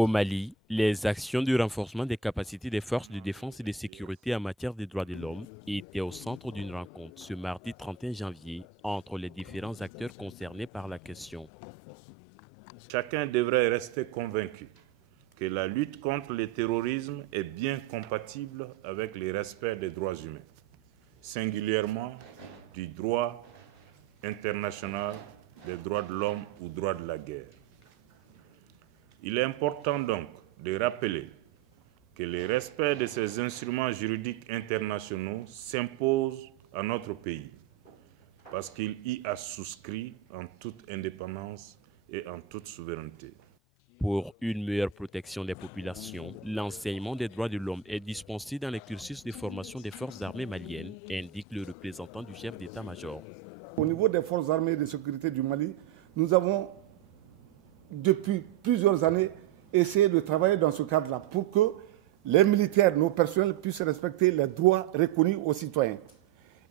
Au Mali, les actions de renforcement des capacités des forces de défense et de sécurité en matière des droits de l'homme étaient au centre d'une rencontre ce mardi 31 janvier entre les différents acteurs concernés par la question. Chacun devrait rester convaincu que la lutte contre le terrorisme est bien compatible avec le respect des droits humains, singulièrement du droit international des droits de l'homme ou droit de la guerre. Il est important donc de rappeler que le respect de ces instruments juridiques internationaux s'impose à notre pays parce qu'il y a souscrit en toute indépendance et en toute souveraineté. Pour une meilleure protection des populations, l'enseignement des droits de l'homme est dispensé dans les cursus de formation des forces armées maliennes, indique le représentant du chef d'état-major. Au niveau des forces armées de sécurité du Mali, nous avons depuis plusieurs années essayé de travailler dans ce cadre-là pour que les militaires, nos personnels puissent respecter les droits reconnus aux citoyens.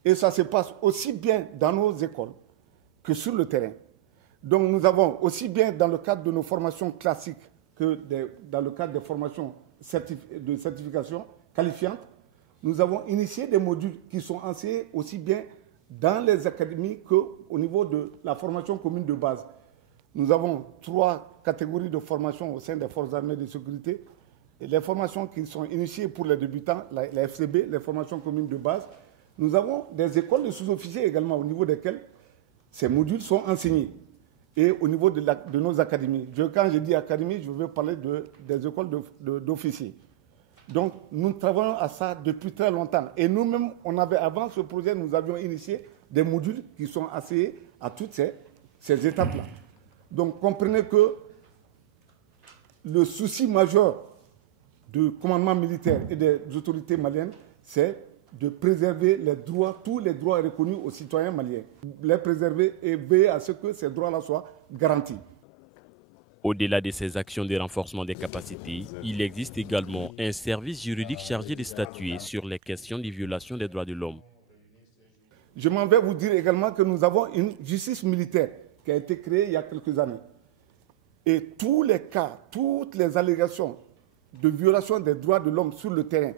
Et ça se passe aussi bien dans nos écoles que sur le terrain. Donc nous avons aussi bien dans le cadre de nos formations classiques que dans le cadre des formations de certification qualifiantes, nous avons initié des modules qui sont enseignés aussi bien dans les académies qu'au niveau de la formation commune de base. Nous avons 3 catégories de formation au sein des forces armées de sécurité. Et les formations qui sont initiées pour les débutants, la FCB, les formations communes de base. Nous avons des écoles de sous-officiers également au niveau desquelles ces modules sont enseignés. Et au niveau de nos académies. Quand je dis académie, je veux parler des écoles d'officiers. Donc nous travaillons à ça depuis très longtemps. Et nous-mêmes, avant ce projet, nous avions initié des modules qui sont associés à toutes ces étapes-là. Donc comprenez que le souci majeur du commandement militaire et des autorités maliennes, c'est de préserver les droits, tous les droits reconnus aux citoyens maliens. Les préserver et veiller à ce que ces droits-là soient garantis. Au-delà de ces actions de renforcement des capacités, il existe également un service juridique chargé de statuer sur les questions de violation des droits de l'homme. Je m'en vais vous dire également que nous avons une justice militaire qui a été créée il y a quelques années. Et tous les cas, toutes les allégations de violation des droits de l'homme sur le terrain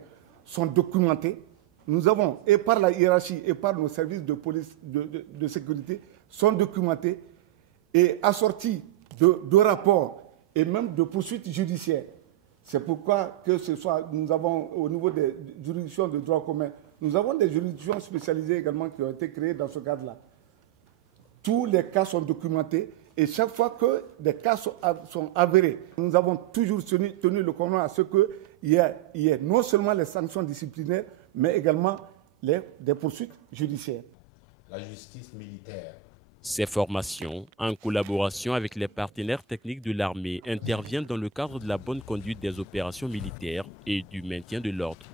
sont documentés. Nous avons, et par la hiérarchie et par nos services de police, de sécurité, sont documentés et assortis de rapports et même de poursuites judiciaires. C'est pourquoi que ce soit, nous avons au niveau des juridictions de droit commun, nous avons des juridictions spécialisées également qui ont été créées dans ce cadre-là. Tous les cas sont documentés et chaque fois que des cas sont avérés, nous avons toujours tenu le commandement à ce qu'il y ait non seulement les sanctions disciplinaires, mais également des poursuites judiciaires. La justice militaire. Ces formations, en collaboration avec les partenaires techniques de l'armée, interviennent dans le cadre de la bonne conduite des opérations militaires et du maintien de l'ordre.